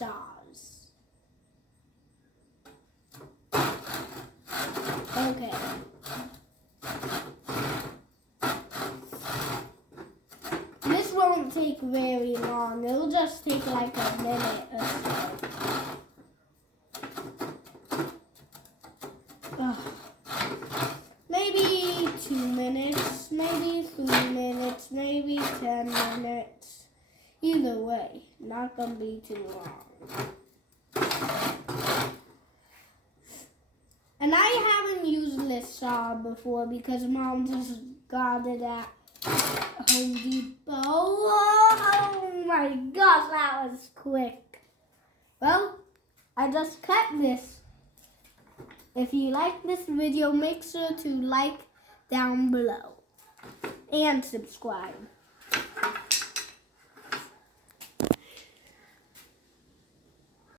saws. Okay. This won't take very long. It'll just take like a minute or so. Maybe 2 minutes, maybe 3 minutes, maybe 10 minutes. Either way, not gonna be too long. And I haven't used this saw before because Mom just got it at Home Depot. Oh my gosh, that was quick. Well, I just cut this. If you like this video, make sure to like down below and subscribe.